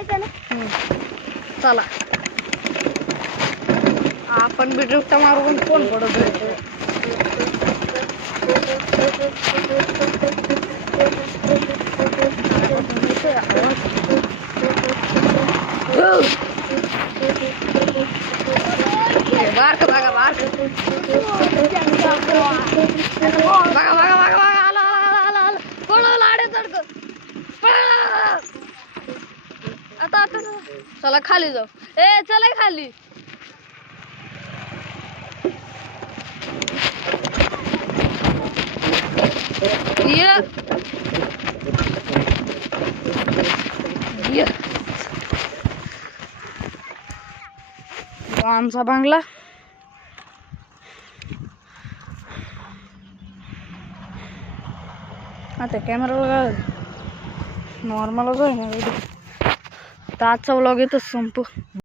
जायचं ना. चला आपण बी ड्रिफ्ट मारून कोण पडत होतो. बारक बघा बारक बघा बघा बघा बघा आला आला आला आला पळवलं आडे चढक आता आता चला खाली जाऊ. ए चला खाली. ये ये आमचा बंगला. आता कॅमेरा बघा नॉर्मलच आहे ना. आजचा व्लॉग येतच संपू.